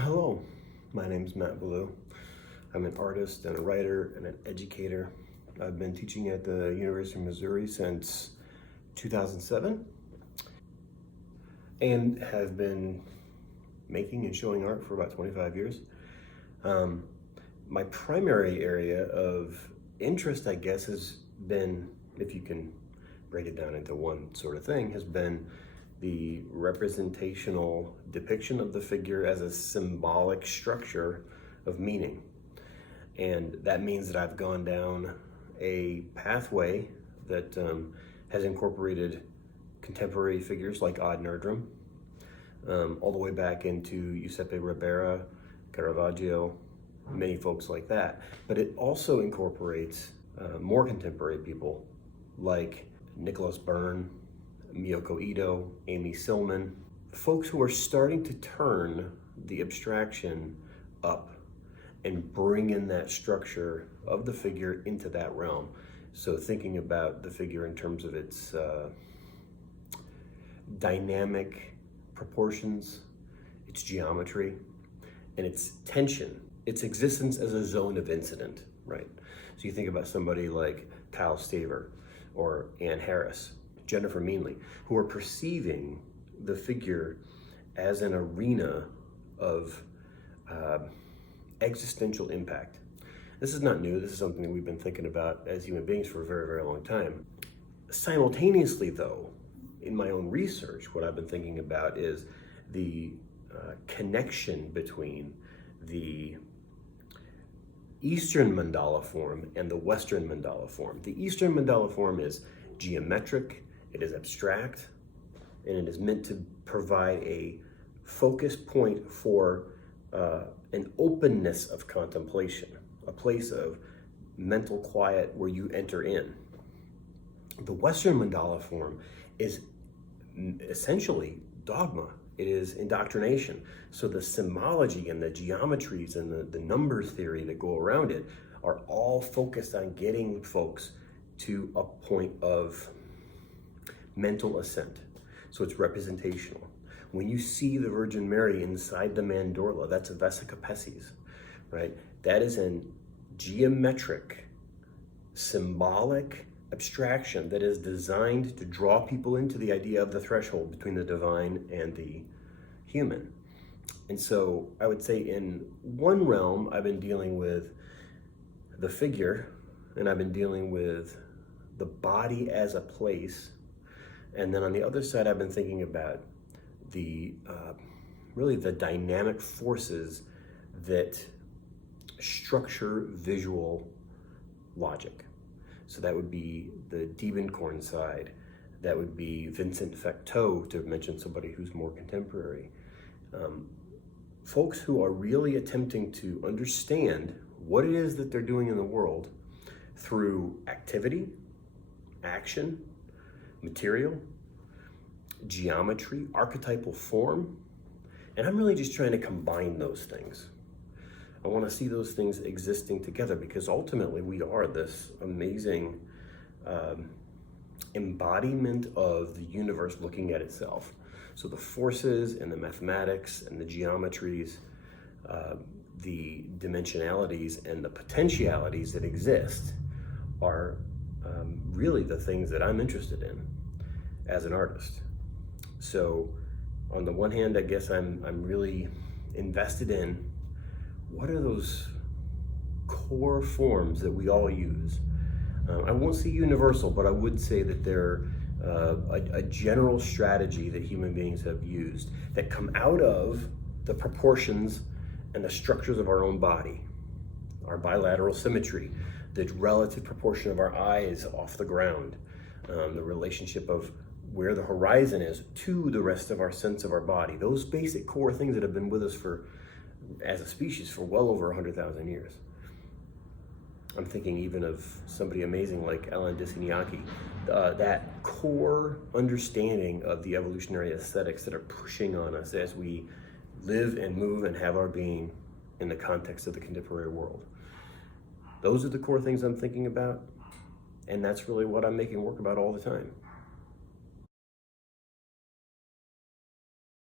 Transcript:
Hello, my name is Ballou. I'm an artist and a writer and an educator. I've been teaching at the University of Missouri since 2007 and have been making and showing art for about 25 years. My primary area of interest, I guess, has been, if you can break it down into one sort of thing, has been the representational depiction of the figure as a symbolic structure of meaning. And that means that I've gone down a pathway that has incorporated contemporary figures like Odd Nerdrum, all the way back into Giuseppe Ribera, Caravaggio, many folks like that. But it also incorporates more contemporary people like Nicholas Byrne, Miyoko Ito, Amy Silman, folks who are starting to turn the abstraction up and bring in that structure of the figure into that realm. So thinking about the figure in terms of its dynamic proportions, its geometry, and its tension, its existence as a zone of incident, right? So you think about somebody like Kyle Staver or Ann Harris, Jennifer Meanley, who are perceiving the figure as an arena of existential impact. This is not new. This is something that we've been thinking about as human beings for a very, very long time. Simultaneously, though, in my own research, what I've been thinking about is the connection between the Eastern mandala form and the Western mandala form. The Eastern mandala form is geometric, it is abstract, and it is meant to provide a focus point for an openness of contemplation, a place of mental quiet where you enter in. The Western mandala form is essentially dogma. It is indoctrination. So the symbology and the geometries and the number theory that go around it are all focused on getting folks to a point of mental assent. So it's representational. When you see the Virgin Mary inside the mandorla, that's a vesica pessis, right? That is a geometric, symbolic abstraction that is designed to draw people into the idea of the threshold between the divine and the human. And so I would say in one realm, I've been dealing with the figure, and I've been dealing with the body as a place. And then on the other side, I've been thinking about the really the dynamic forces that structure visual logic. So that would be the Diebenkorn side. That would be Vincent Fecteau, to mention somebody who's more contemporary. Folks who are really attempting to understand what it is that they're doing in the world through activity, action, material, geometry, archetypal form. And I'm really just trying to combine those things. I want to see those things existing together because ultimately we are this amazing embodiment of the universe looking at itself. So the forces and the mathematics and the geometries, the dimensionalities and the potentialities that exist are really the things that I'm interested in as an artist. So on the one hand, I guess I'm really invested in what are those core forms that we all use. I won't say universal, but I would say that they're a general strategy that human beings have used that come out of the proportions and the structures of our own body, our bilateral symmetry, the relative proportion of our eyes off the ground, the relationship of where the horizon is to the rest of our sense of our body. Those basic core things that have been with us as a species for well over 100,000 years. I'm thinking even of somebody amazing like Ellen Disiniaki, that core understanding of the evolutionary aesthetics that are pushing on us as we live and move and have our being in the context of the contemporary world. Those are the core things I'm thinking about, and that's really what I'm making work about all the time.